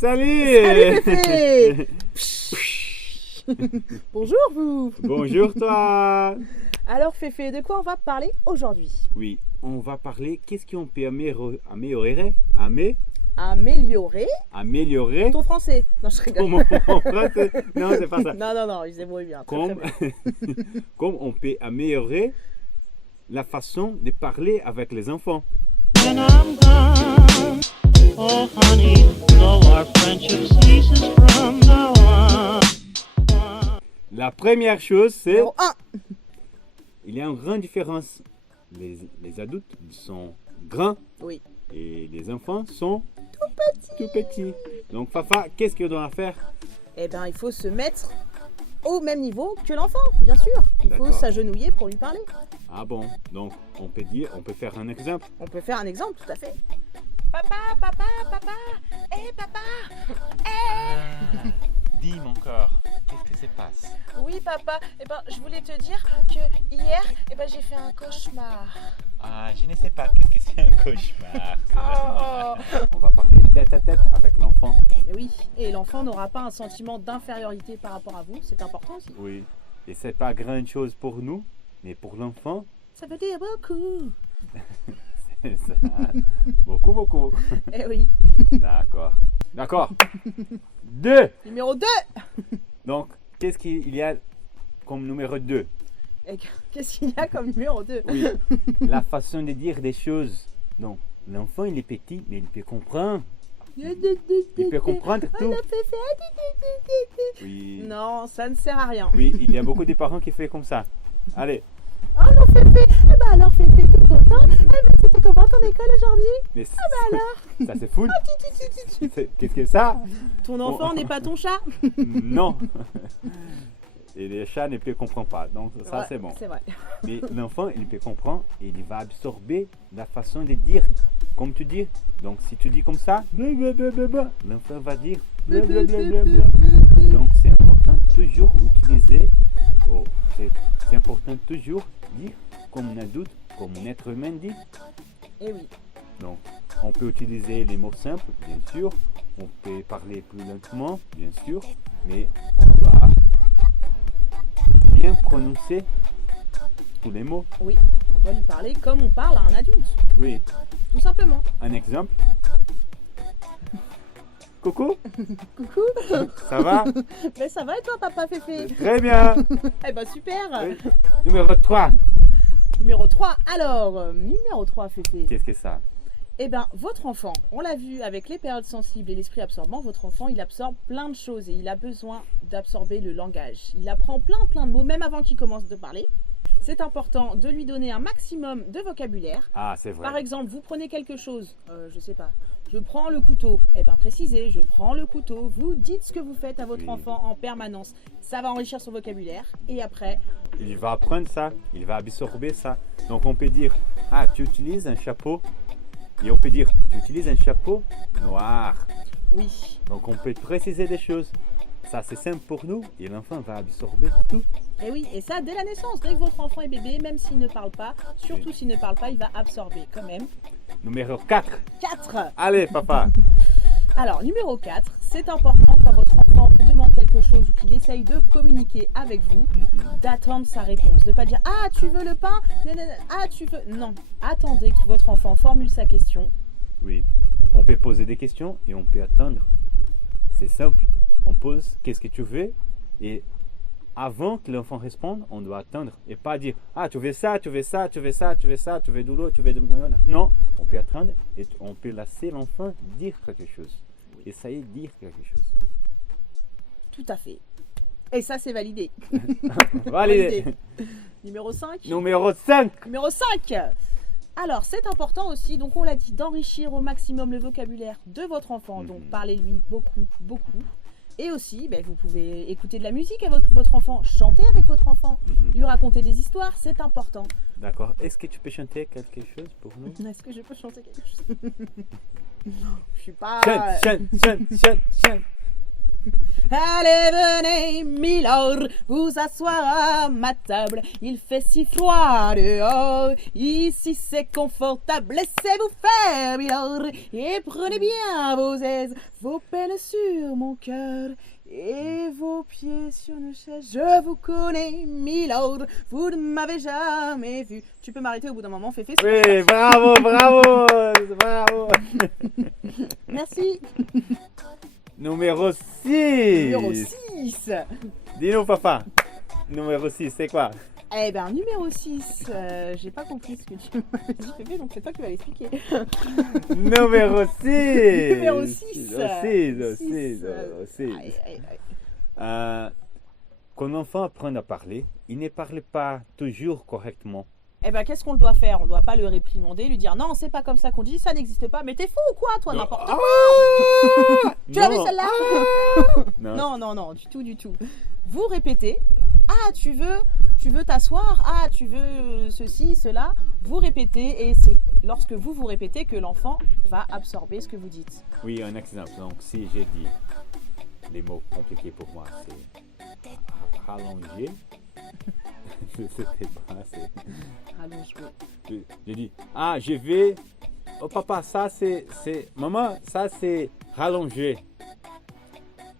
Salut! Salut Féfé! Bonjour vous! Bonjour toi! Alors Féfé, de quoi on va parler aujourd'hui? Oui, on va parler qu'est-ce qu'on peut améliorer Ton français? Non, je rigole. Comment en français? Non, c'est pas ça. Non, il se débrouille bien. Très, Comme, très bien. comme on peut améliorer la façon de parler avec les enfants. When I'm gone, oh honey, though our friendship ceases from now on. La première chose, c'est Numéro 1. il y a une grande différence. Les adultes sont grands Oui. et les enfants sont tout petits. Donc Fafa, qu'est-ce qu'on doit faire? Eh bien, il faut se mettre au même niveau que l'enfant, bien sûr. Il faut D'accord. s'agenouiller pour lui parler. Ah bon, donc on peut faire un exemple. On peut faire un exemple, tout à fait. Papa, papa, Dis mon corps, qu'est-ce que se passe? oui papa, je voulais te dire que hier, j'ai fait un cauchemar. Ah, je ne sais pas qu'est-ce que c'est un cauchemar. Oh, On va parler tête à tête avec l'enfant. Et oui, et l'enfant n'aura pas un sentiment d'infériorité par rapport à vous, c'est important aussi. Oui. Et c'est pas grande chose pour nous, mais pour l'enfant, Ça veut dire beaucoup. c'est ça. Beaucoup. Eh oui. D'accord. 2. Numéro 2. Donc, qu'est-ce qu'il y a comme numéro 2? Et qu'est-ce qu'il y a comme numéro 2? Oui. La façon de dire des choses. Donc, l'enfant, il est petit, mais il peut comprendre. Il peut comprendre tout. Oui. Non, ça ne sert à rien. Oui, il y a beaucoup de parents qui font comme ça. Allez. Oh non, Féfé. Alors Féfé, t'es content? C'était comment ton école aujourd'hui? Mais alors ça c'est fou. Qu'est-ce que c'est ça? Ton enfant n'est pas ton chat? Non. Et les chats ne peuvent comprendre pas. Donc ça Ouais, c'est bon. C'est vrai. Mais l'enfant il peut comprendre et il va absorber la façon de dire comme tu dis. Donc si tu dis comme ça, l'enfant va dire blablabla. Donc c'est important toujours utiliser. C'est important toujours dire comme un adulte, comme un être humain dit. Eh oui. Donc, on peut utiliser les mots simples, bien sûr. On peut parler plus lentement, bien sûr. Mais on doit bien prononcer tous les mots. Oui, on doit lui parler comme on parle à un adulte, Oui. tout simplement. Un exemple. Coucou, Coucou. ça va? Mais ça va et toi, papa Féfé? Très bien. Eh ben super. Oui. Numéro 3. Numéro 3. Alors, numéro 3, Féfé. Qu'est-ce que ça? Eh bien, votre enfant, on l'a vu avec les périodes sensibles et l'esprit absorbant, votre enfant, il absorbe plein de choses et il a besoin d'absorber le langage. Il apprend plein de mots, même avant qu'il commence de parler. C'est important de lui donner un maximum de vocabulaire. Ah, c'est vrai. Par exemple, vous prenez quelque chose, je sais pas, je prends le couteau. Eh bien, précisez, je prends le couteau. Vous dites ce que vous faites à votre Oui. enfant en permanence. Ça va enrichir son vocabulaire. Et après, Il va apprendre ça, il va absorber ça. Donc, on peut dire, ah, tu utilises un chapeau. Et on peut dire, tu utilises un chapeau noir. oui. Donc on peut préciser des choses. Ça c'est simple pour nous et l'enfant va absorber tout. Et oui, et ça dès la naissance, dès que votre enfant est bébé, même s'il ne parle pas, surtout Oui. s'il ne parle pas, il va absorber quand même. Numéro 4. 4. Allez papa. Alors, numéro 4, c'est important quand votre enfant vous demande quelque chose ou qu'il essaye de communiquer avec vous, d'attendre sa réponse. De ne pas dire « Ah, tu veux le pain ?» Ah, tu veux… Non, attendez que votre enfant formule sa question. Oui. On peut poser des questions et on peut attendre. C'est simple. On pose qu'est-ce que tu veux et avant que l'enfant réponde, on doit attendre et pas dire ah tu veux ça, tu veux ça, tu veux ça, tu veux ça, tu veux de l'eau, tu veux de… Non, on peut attendre et on peut laisser l'enfant dire quelque chose. Essayer de dire quelque chose. Tout à fait. Et ça, c'est validé. Validé. Numéro 5. Numéro 5. Numéro 5. Alors, c'est important aussi, donc on l'a dit, d'enrichir au maximum le vocabulaire de votre enfant. Donc, parlez-lui beaucoup. Et aussi, vous pouvez écouter de la musique avec votre enfant, chanter avec votre enfant, lui raconter des histoires, c'est important. D'accord. Est-ce que tu peux chanter quelque chose pour nous? Est-ce que je peux chanter quelque chose? Non, je suis pas… Chante. Allez, venez, Milord, vous asseoir à ma table. Il fait si froid dehors, ici c'est confortable. Laissez-vous faire, Milord, et prenez bien vos aises, vos peines sur mon cœur et vos pieds sur une chaise. Je vous connais, Milord, vous ne m'avez jamais vu. Tu peux m'arrêter au bout d'un moment, Féfé. Oui, bravo, bravo, bravo. Merci. Numéro 6. Numéro 6. Dis-nous, papa. Numéro 6, c'est quoi? Eh ben, numéro 6, j'ai pas compris ce que tu m'as dit, Féfé, donc c'est toi qui vas l'expliquer. Numéro 6. Numéro 6. Quand l'enfant apprend à parler, il ne parle pas toujours correctement. Eh ben, qu'est-ce qu'on doit faire? On doit pas le réprimander, lui dire non, c'est pas comme ça qu'on dit, ça n'existe pas. Mais t'es fou ou quoi, toi, n'importe quoi? Tu l'as vu celle-là? Non. Non, du tout, du tout. Vous répétez. Ah, tu veux t'asseoir? Ah, tu veux ceci, cela? Vous répétez et c'est lorsque vous répétez que l'enfant va absorber ce que vous dites. Oui, un exemple. Donc, si j'ai dit les mots compliqués pour moi, c'est rallonger. C'était pas assez. Allons-y. J'ai dit, ah, je vais. Oh, papa, ça c'est. Maman, ça c'est rallonger.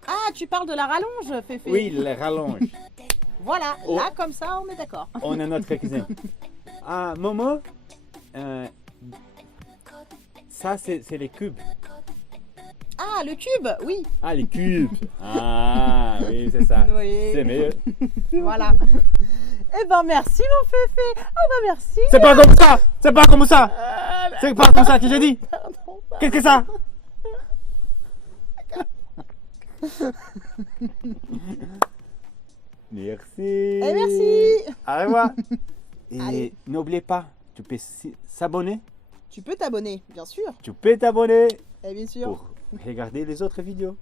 Ah, tu parles de la rallonge, Féfé? Oui, le rallonge. Voilà, Oh. là, comme ça, on est d'accord. On a notre exemple. Ah, maman, ça c'est les cubes. Ah, le cube, oui. Ah, les cubes. Ah, oui, c'est ça. Oui. C'est mieux. Voilà. Eh ben, merci, mon Féfé. Ah, ben, merci. C'est pas comme ça. C'est pas comme ça. C'est pas comme ça que j'ai dit. Pardon. Qu'est-ce que ça? Merci. Et merci. Au revoir. Et Allez. n'oubliez pas, tu peux s'abonner. Tu peux t'abonner, bien sûr. Tu peux t'abonner Eh bien sûr. pour regarder les autres vidéos.